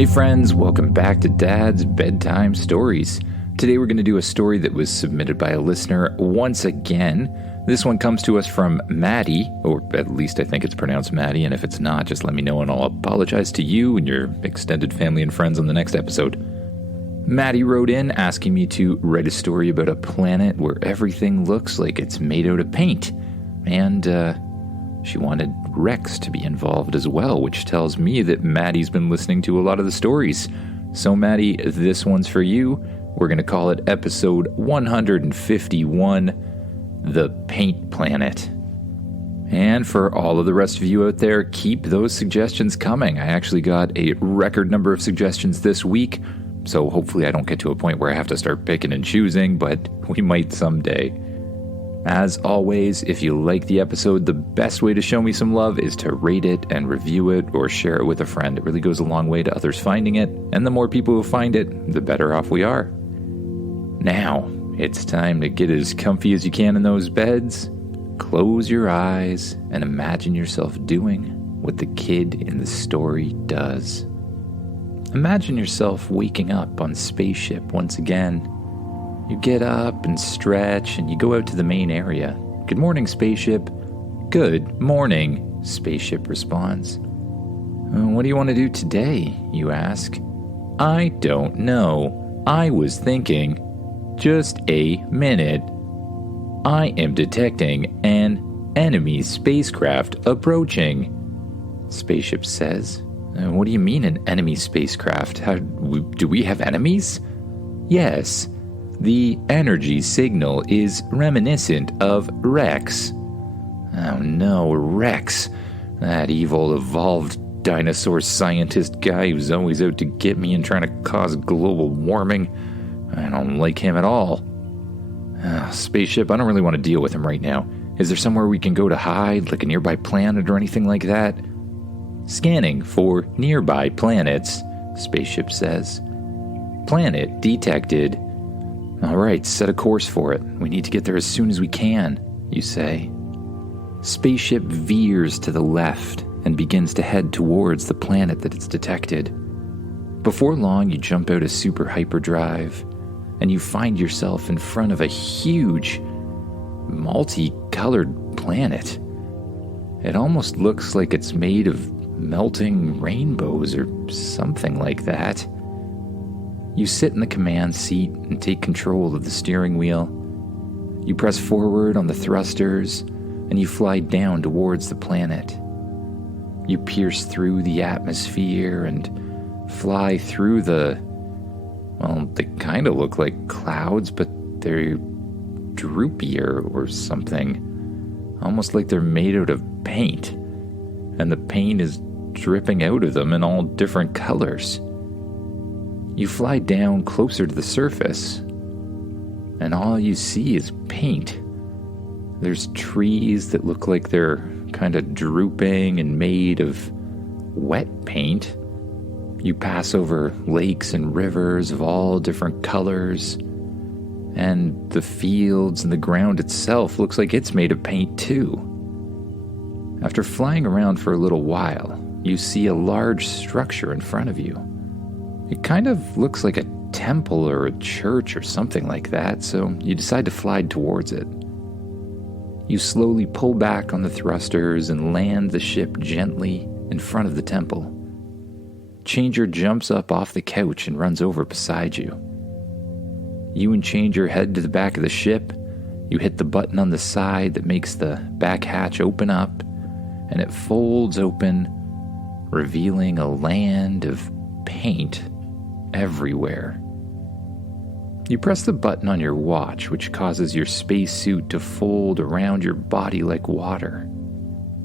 Hey friends, welcome back to Dad's Bedtime Stories. Today we're going to do a story that was submitted by a listener once again. This one comes to us from Maddie, or at least I think it's pronounced Maddie, and if it's not, just let me know and I'll apologize to you and your extended family and friends on the next episode. Maddie wrote in asking me to write a story about a planet where everything looks like it's made out of paint, and she wanted Rex to be involved as well, which tells me that Maddie's been listening to a lot of the stories. So Maddie, this one's for you. We're going to call it episode 151, The Paint Planet. And for all of the rest of you out there, keep those suggestions coming. I actually got a record number of suggestions this week, so hopefully I don't get to a point where I have to start picking and choosing, but we might someday. As always, if you like the episode, the best way to show me some love is to rate it and review it or share it with a friend. It really goes a long way to others finding it, and the more people who find it, the better off we are. Now, it's time to get as comfy as you can in those beds, close your eyes, and imagine yourself doing what the kid in the story does. Imagine yourself waking up on Spaceship once again. You get up and stretch, and you go out to the main area. Good morning, Spaceship. Good morning, Spaceship responds. What do you want to do today, you ask. I don't know. I was thinking. Just a minute. I am detecting an enemy spacecraft approaching, Spaceship says. What do you mean an enemy spacecraft? Do we have enemies? Yes. The energy signal is reminiscent of Rex. Oh no, Rex. That evil, evolved dinosaur scientist guy who's always out to get me and trying to cause global warming. I don't like him at all. Spaceship, I don't really want to deal with him right now. Is there somewhere we can go to hide, like a nearby planet or anything like that? Scanning for nearby planets, Spaceship says. Planet detected. All right, set a course for it. We need to get there as soon as we can, you say. Spaceship veers to the left and begins to head towards the planet that it's detected. Before long, you jump out of super hyperdrive, and you find yourself in front of a huge, multicolored planet. It almost looks like it's made of melting rainbows or something like that. You sit in the command seat and take control of the steering wheel. You press forward on the thrusters, and you fly down towards the planet. You pierce through the atmosphere and fly through they kind of look like clouds, but they're droopier or something. Almost like they're made out of paint. And the paint is dripping out of them in all different colors. You fly down closer to the surface, and all you see is paint. There's trees that look like they're kind of drooping and made of wet paint. You pass over lakes and rivers of all different colors, and the fields and the ground itself looks like it's made of paint too. After flying around for a little while, you see a large structure in front of you. It kind of looks like a temple or a church or something like that, so you decide to fly towards it. You slowly pull back on the thrusters and land the ship gently in front of the temple. Changer jumps up off the couch and runs over beside you. You and Changer head to the back of the ship. You hit the button on the side that makes the back hatch open up, and it folds open, revealing a land of paint everywhere. You press the button on your watch, which causes your spacesuit to fold around your body like water.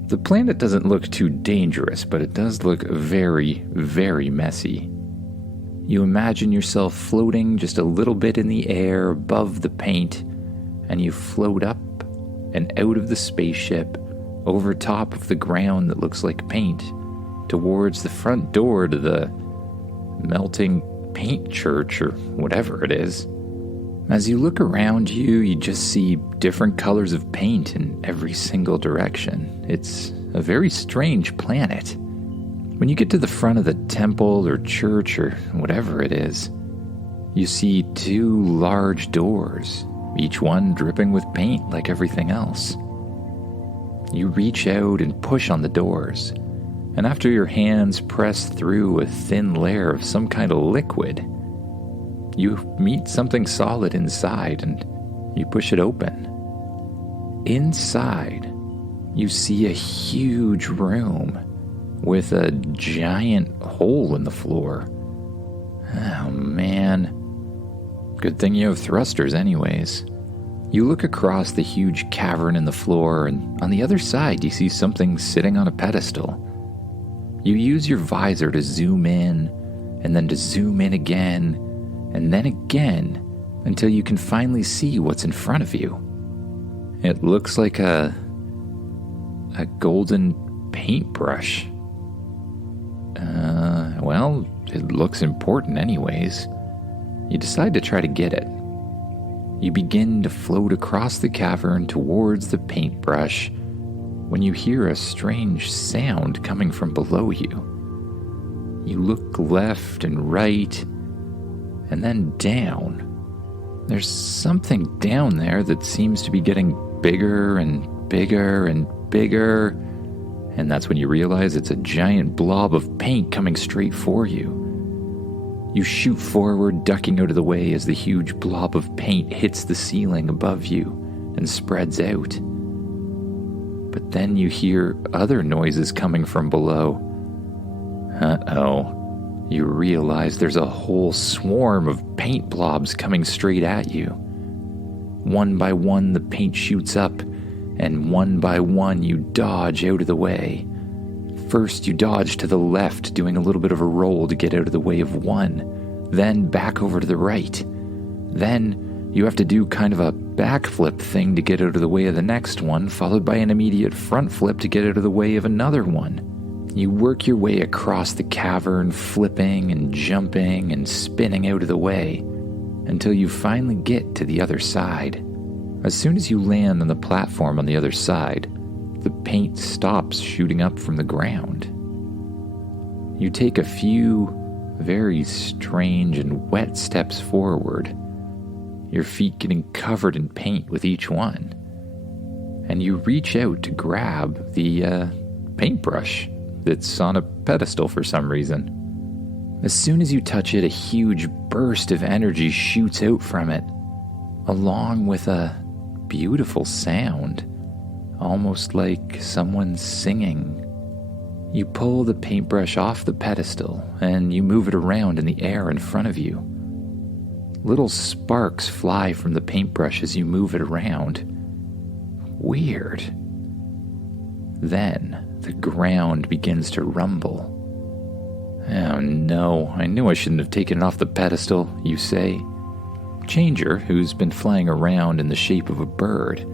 The planet doesn't look too dangerous, but it does look very, very messy. You imagine yourself floating just a little bit in the air above the paint, and you float up and out of the spaceship over top of the ground that looks like paint towards the front door to the melting paint church or whatever it is. As you look around you, you just see different colors of paint in every single direction. It's a very strange planet. When you get to the front of the temple or church or whatever it is, you see two large doors, each one dripping with paint like everything else. You reach out and push on the doors, and after your hands press through a thin layer of some kind of liquid, you meet something solid inside and you push it open. Inside, you see a huge room with a giant hole in the floor. Oh man. Good thing you have thrusters anyways. You look across the huge cavern in the floor, and on the other side you see something sitting on a pedestal. You use your visor to zoom in, and then to zoom in again, and then again, until you can finally see what's in front of you. It looks like a golden paintbrush. Well, it looks important anyways. You decide to try to get it. You begin to float across the cavern towards the paintbrush when you hear a strange sound coming from below you. You look left and right, and then down. There's something down there that seems to be getting bigger and bigger and bigger, and that's when you realize it's a giant blob of paint coming straight for you. You shoot forward, ducking out of the way as the huge blob of paint hits the ceiling above you and spreads out. But then you hear other noises coming from below. Uh-oh. You realize there's a whole swarm of paint blobs coming straight at you. One by one, the paint shoots up, and one by one, you dodge out of the way. First, you dodge to the left, doing a little bit of a roll to get out of the way of one, then back over to the right. Then, you have to do kind of a backflip thing to get out of the way of the next one, followed by an immediate front flip to get out of the way of another one. You work your way across the cavern, flipping and jumping and spinning out of the way, until you finally get to the other side. As soon as you land on the platform on the other side, the paint stops shooting up from the ground. You take a few very strange and wet steps forward, your feet getting covered in paint with each one, and you reach out to grab the paintbrush that's on a pedestal for some reason. As soon as you touch it, a huge burst of energy shoots out from it, along with a beautiful sound, almost like someone singing. You pull the paintbrush off the pedestal and you move it around in the air in front of you. Little sparks fly from the paintbrush as you move it around. Weird. Then the ground begins to rumble. Oh no, I knew I shouldn't have taken it off the pedestal, you say. Changer, who's been flying around in the shape of a bird,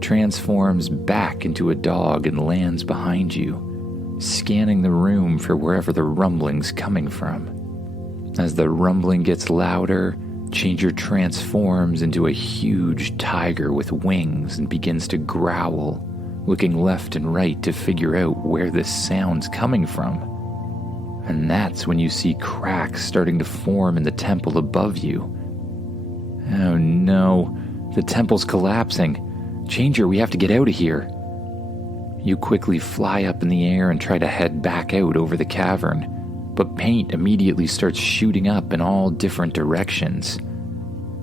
transforms back into a dog and lands behind you, scanning the room for wherever the rumbling's coming from. As the rumbling gets louder, Changer transforms into a huge tiger with wings and begins to growl, looking left and right to figure out where this sound's coming from. And that's when you see cracks starting to form in the temple above you. Oh no, the temple's collapsing. Changer, we have to get out of here. You quickly fly up in the air and try to head back out over the cavern, but paint immediately starts shooting up in all different directions.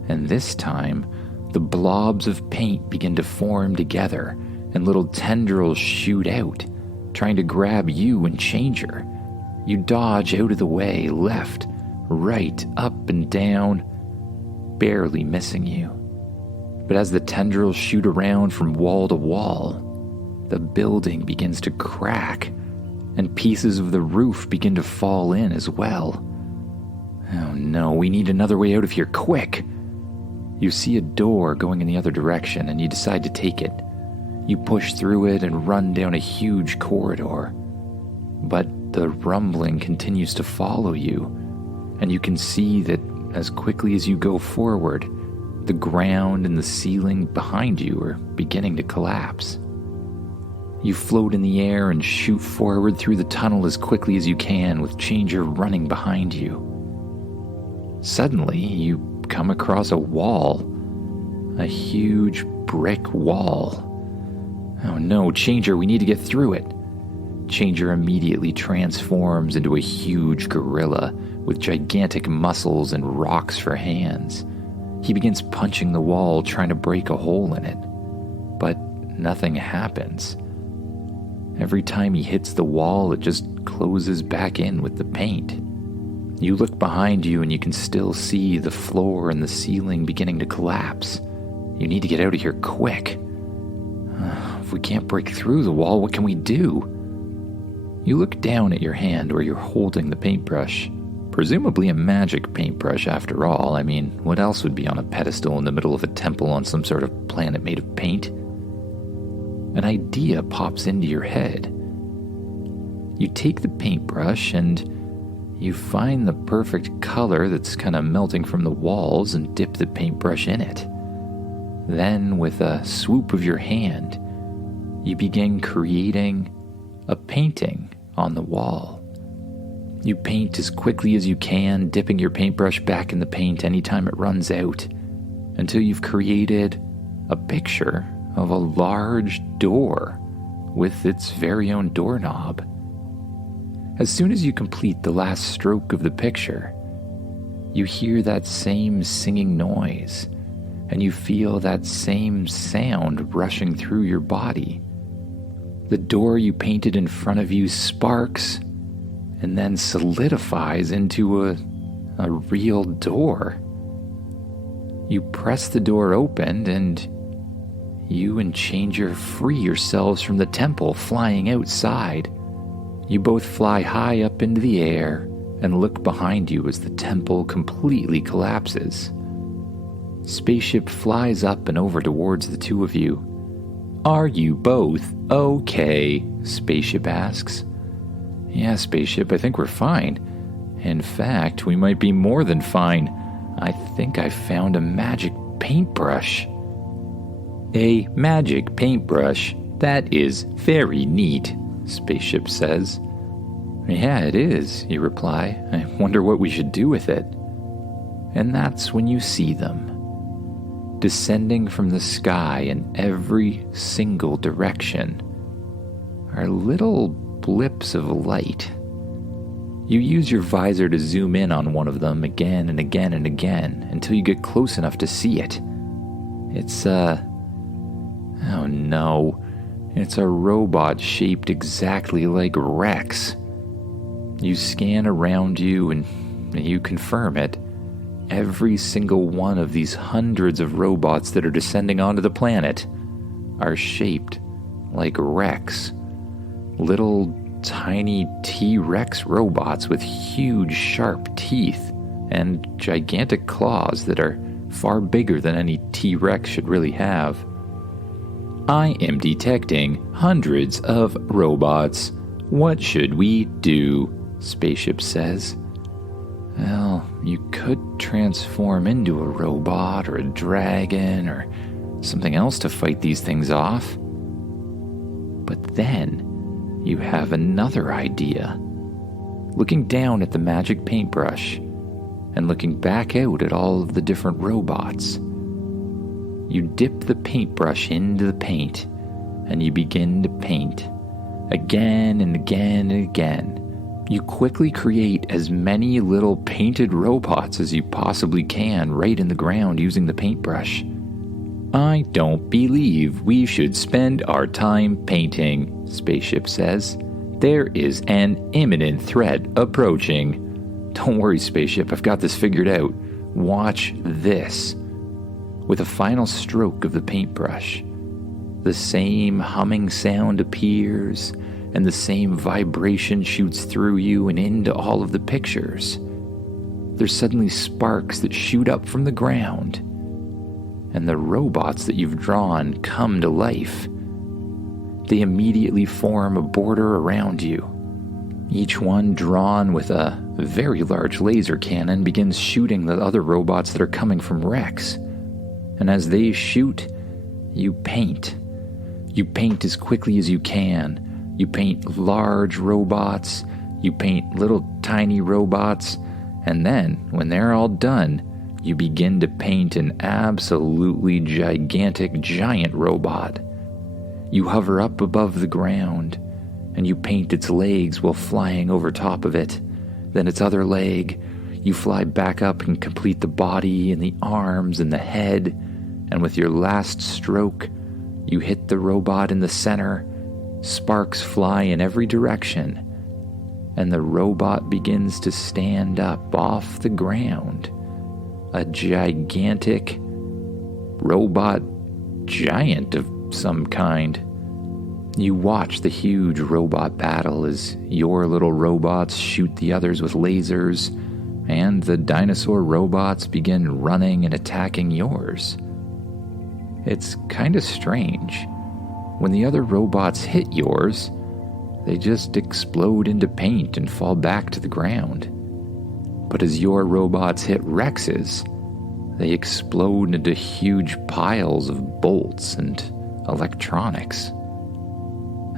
And this time, the blobs of paint begin to form together, and little tendrils shoot out, trying to grab you and Changer. You dodge out of the way, left, right, up and down, barely missing you. But as the tendrils shoot around from wall to wall, the building begins to crack, and pieces of the roof begin to fall in as well. Oh no, we need another way out of here, quick! You see a door going in the other direction, and you decide to take it. You push through it and run down a huge corridor. But the rumbling continues to follow you, and you can see that as quickly as you go forward, the ground and the ceiling behind you are beginning to collapse. You float in the air and shoot forward through the tunnel as quickly as you can, with Changer running behind you. Suddenly, you come across a wall. A huge brick wall. Oh no, Changer, we need to get through it. Changer immediately transforms into a huge gorilla with gigantic muscles and rocks for hands. He begins punching the wall, trying to break a hole in it. But nothing happens. Every time he hits the wall, it just closes back in with the paint. You look behind you and you can still see the floor and the ceiling beginning to collapse. You need to get out of here quick. If we can't break through the wall, what can we do? You look down at your hand where you're holding the paintbrush. Presumably a magic paintbrush after all. I mean, what else would be on a pedestal in the middle of a temple on some sort of planet made of paint? An idea pops into your head. You take the paintbrush and you find the perfect color that's kind of melting from the walls and dip the paintbrush in it. Then, with a swoop of your hand, you begin creating a painting on the wall. You paint as quickly as you can, dipping your paintbrush back in the paint anytime it runs out, until you've created a picture of a large door with its very own doorknob. As soon as you complete the last stroke of the picture, you hear that same singing noise, and you feel that same sound rushing through your body. The door you painted in front of you sparks and then solidifies into a real door. You press the door open and you and Changer free yourselves from the temple, flying outside. You both fly high up into the air and look behind you as the temple completely collapses. Spaceship flies up and over towards the two of you. "Are you both okay?" Spaceship asks. "Yeah, Spaceship, I think we're fine. In fact, we might be more than fine. I think I found a magic paintbrush." "A magic paintbrush? That is very neat," Spaceship says. "Yeah, it is," you reply. "I wonder what we should do with it." And that's when you see them, descending from the sky in every single direction, are little blips of light. You use your visor to zoom in on one of them again and again and again until you get close enough to see it. It's oh no, it's a robot shaped exactly like Rex. You scan around you and you confirm it. Every single one of these hundreds of robots that are descending onto the planet are shaped like Rex. Little tiny T-Rex robots with huge sharp teeth and gigantic claws that are far bigger than any T-Rex should really have. "I am detecting hundreds of robots. What should we do?" Spaceship says. "Well, you could transform into a robot or a dragon or something else to fight these things off." But then you have another idea. Looking down at the magic paintbrush and looking back out at all of the different robots, you dip the paintbrush into the paint and you begin to paint again and again and again. You quickly create as many little painted robots as you possibly can right in the ground using the paintbrush. "I don't believe we should spend our time painting," Spaceship says. "There is an imminent threat approaching." "Don't worry, Spaceship, I've got this figured out. Watch this." With a final stroke of the paintbrush, the same humming sound appears, and the same vibration shoots through you and into all of the pictures. There's suddenly sparks that shoot up from the ground, and the robots that you've drawn come to life. They immediately form a border around you. Each one, drawn with a very large laser cannon, begins shooting the other robots that are coming from Rex. And as they shoot, you paint. You paint as quickly as you can. You paint large robots, you paint little tiny robots, and then, when they're all done, you begin to paint an absolutely gigantic giant robot. You hover up above the ground, and you paint its legs while flying over top of it. Then its other leg, you fly back up and complete the body and the arms and the head, and with your last stroke, you hit the robot in the center. Sparks fly in every direction, and the robot begins to stand up off the ground. A gigantic robot giant of some kind. You watch the huge robot battle as your little robots shoot the others with lasers, and the dinosaur robots begin running and attacking yours. It's kind of strange. When the other robots hit yours, they just explode into paint and fall back to the ground. But as your robots hit Rex's, they explode into huge piles of bolts and electronics.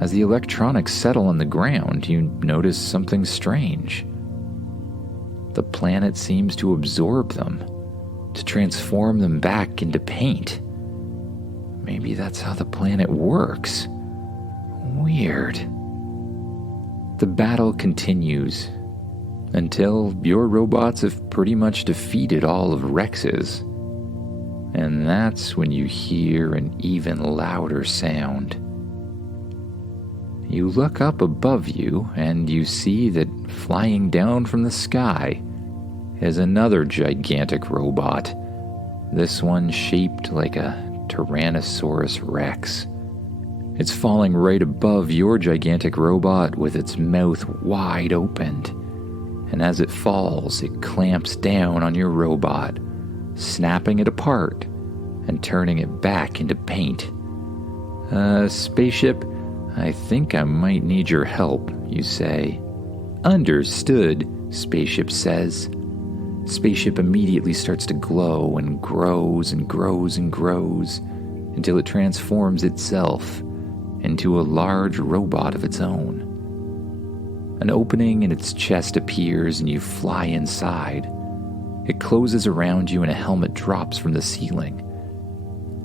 As the electronics settle on the ground, you notice something strange. The planet seems to absorb them, to transform them back into paint. Maybe that's how the planet works. Weird. The battle continues until your robots have pretty much defeated all of Rex's. And that's when you hear an even louder sound. You look up above you and you see that flying down from the sky is another gigantic robot. This one shaped like a Tyrannosaurus Rex. It's falling right above your gigantic robot with its mouth wide opened. And as it falls, it clamps down on your robot, snapping it apart and turning it back into paint. Spaceship, I think I might need your help, you say. Understood, Spaceship says. Spaceship immediately starts to glow and grows and grows and grows until it transforms itself into a large robot of its own. An opening in its chest appears and you fly inside. It closes around you and a helmet drops from the ceiling.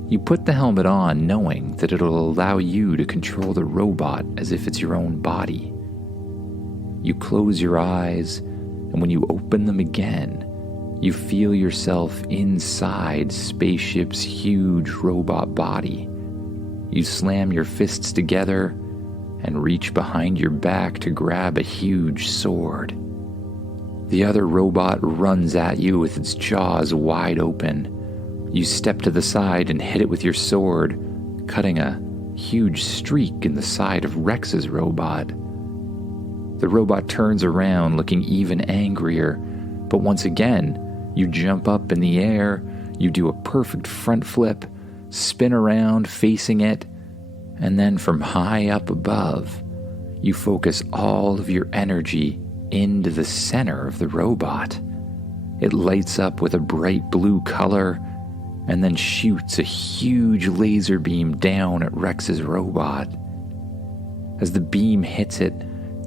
You put the helmet on knowing that it'll allow you to control the robot as if it's your own body. You close your eyes, and when you open them again, you feel yourself inside Spaceship's huge robot body. You slam your fists together and reach behind your back to grab a huge sword. The other robot runs at you with its jaws wide open. You step to the side and hit it with your sword, cutting a huge streak in the side of Rex's robot. The robot turns around looking even angrier, but once again, you jump up in the air, you do a perfect front flip, spin around facing it, and then from high up above, you focus all of your energy into the center of the robot. It lights up with a bright blue color and then shoots a huge laser beam down at Rex's robot. As the beam hits it,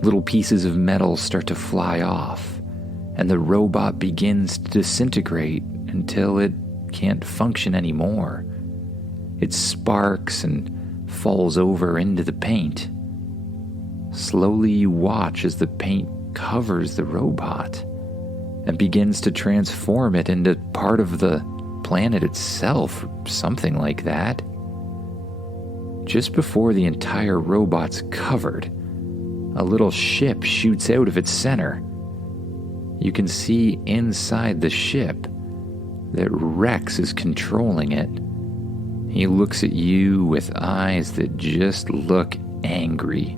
little pieces of metal start to fly off, and the robot begins to disintegrate until it can't function anymore. It sparks and falls over into the paint. Slowly you watch as the paint covers the robot and begins to transform it into part of the planet itself, or something like that. Just before the entire robot's covered, a little ship shoots out of its center. You can see inside the ship that Rex is controlling it. He looks at you with eyes that just look angry,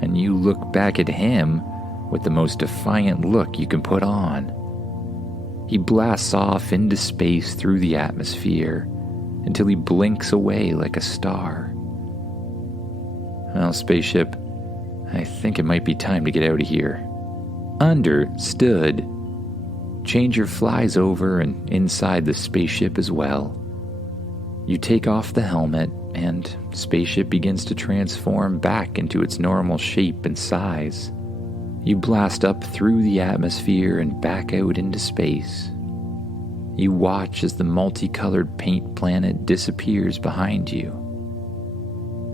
and you look back at him with the most defiant look you can put on. He blasts off into space through the atmosphere until he blinks away like a star. Well, Spaceship, I think it might be time to get out of here. Understood. Changer flies over and inside the spaceship as well. You take off the helmet and spaceship begins to transform back into its normal shape and size. You blast up through the atmosphere and back out into space. You watch as the multicolored paint planet disappears behind you,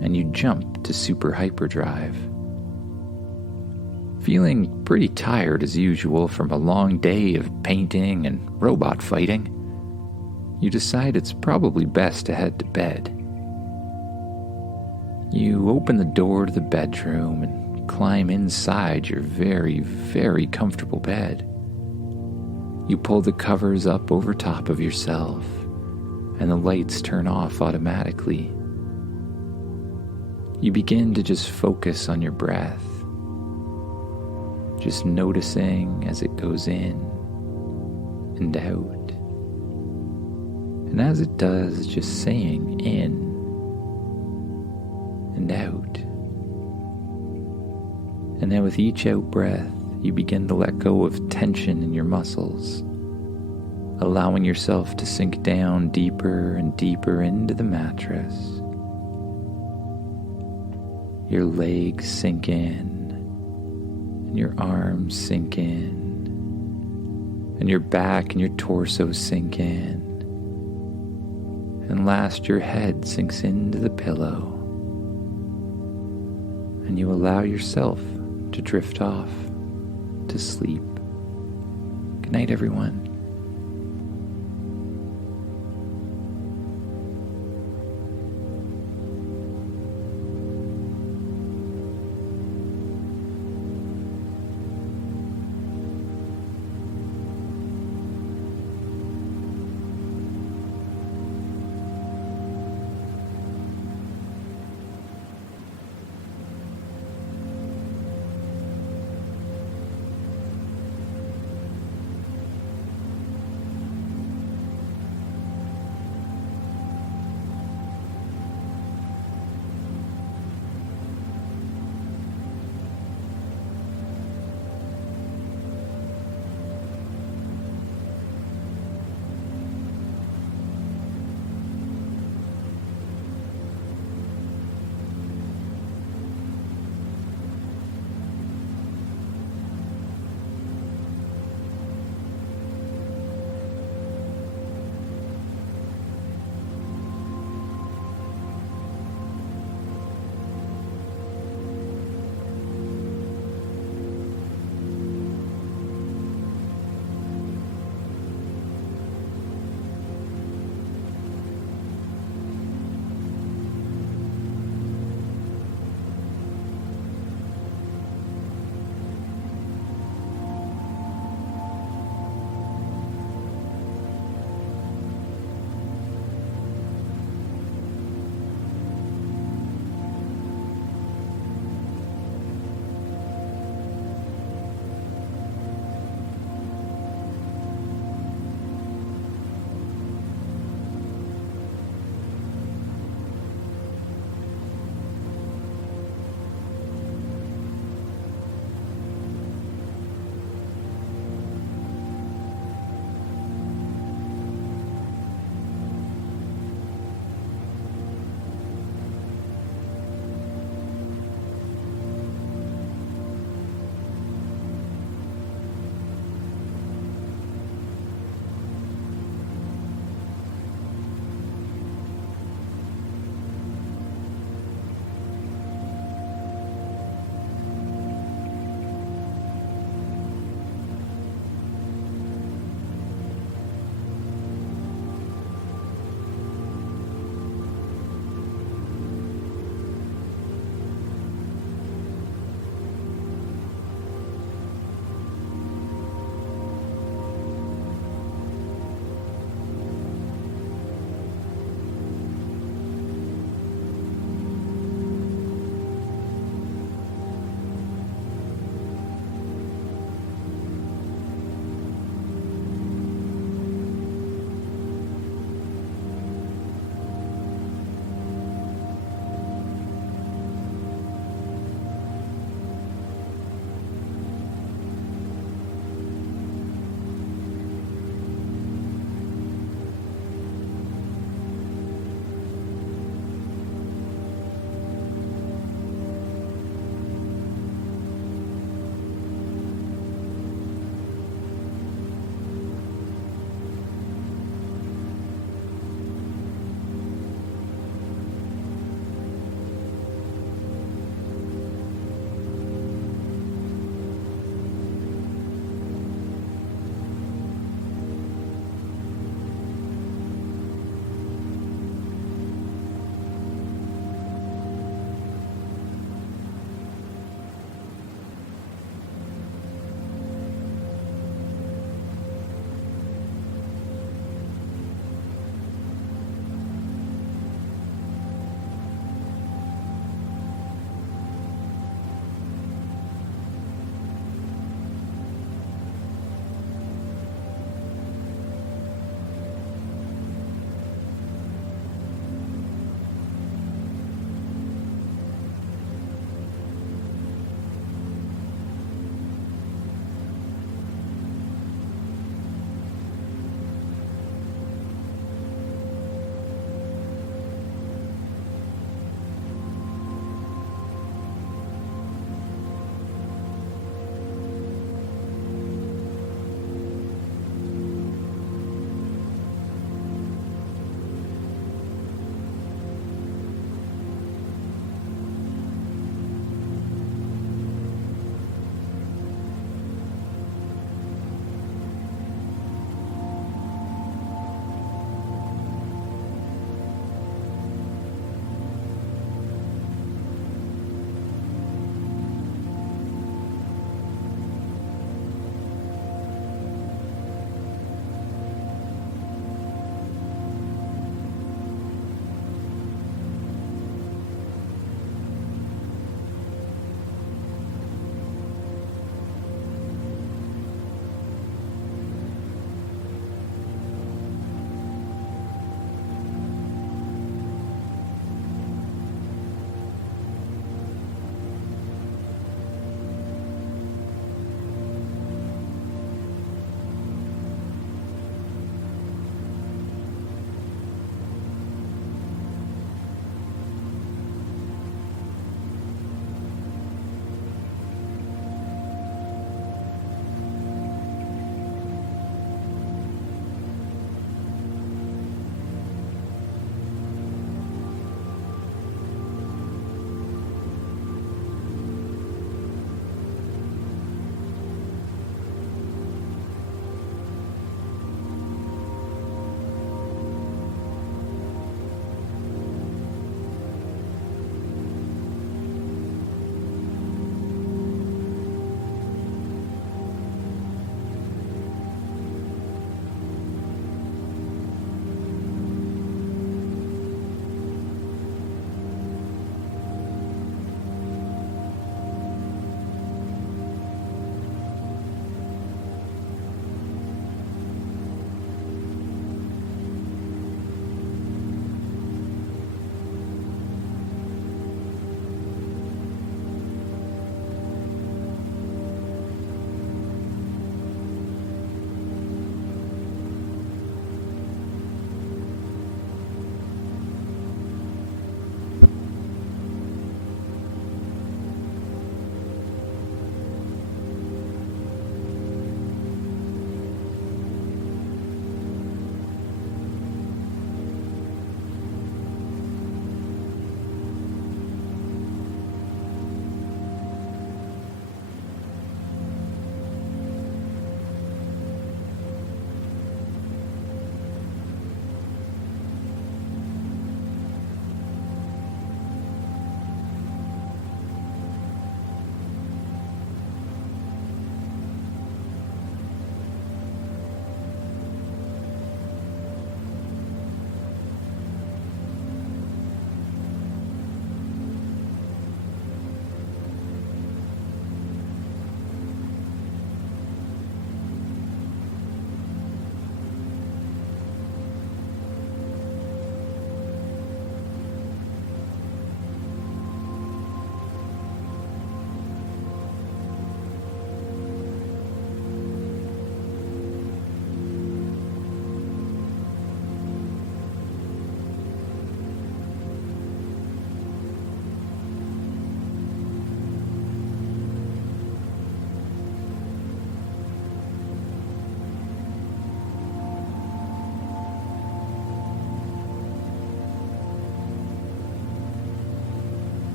and you jump to super hyperdrive. Feeling pretty tired as usual from a long day of painting and robot fighting, you decide it's probably best to head to bed. You open the door to the bedroom and climb inside your very, very comfortable bed. You pull the covers up over top of yourself, and the lights turn off automatically. You begin to just focus on your breath, just noticing as it goes in and out. And as it does, just saying in and out. And then with each out breath, you begin to let go of tension in your muscles, allowing yourself to sink down deeper and deeper into the mattress. Your legs sink in, and your arms sink in, and your back and your torso sink in. And last, your head sinks into the pillow, and you allow yourself to drift off to sleep. Good night, everyone.